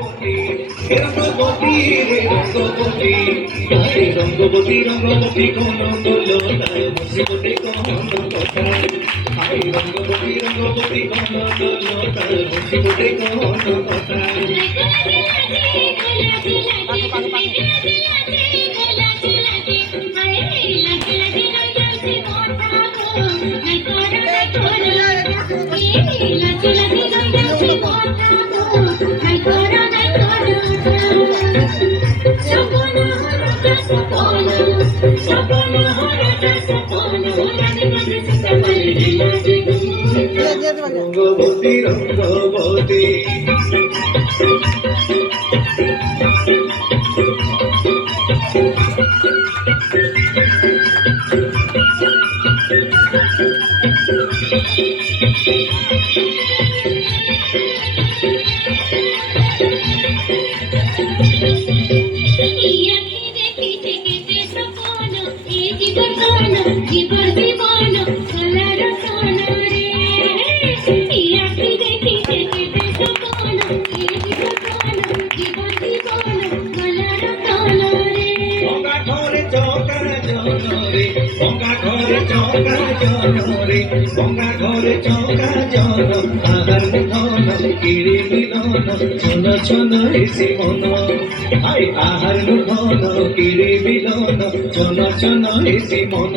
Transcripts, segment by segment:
রঙ্গবতী রে রঙ্গবতী, আরে রঙ্গবতী রঙ্গবতী কোন দোলনায় মুসিবতে কোন কথায়, আরে রঙ্গবতী রঙ্গবতী কোন দোলনায় মুসিবতে কোন কথায়। রঙ্গবতী রঙ্গবতী গঙ্গা ঘরে চৌকা জন আহার ধন কিরে মিলন ছন ছন এসে মন, আই আহার ধন কিরে মিলন ছন ছন এসে মন।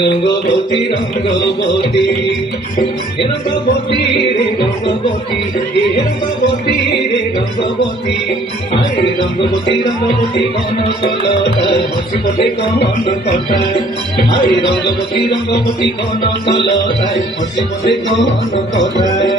রঙ্গবতী রঙ্গবতী রঙ্গবতী রে রঙ্গবতী, রঙ্গবতী রে রঙ্গবতী, আরে রঙ্গবতী রঙ্গবতী কোন কলতায় হসিবতে কোন কথায়, আরে রঙ্গবতী রঙ্গবতী কোন কলতায় হসিবতে কোন কথায়।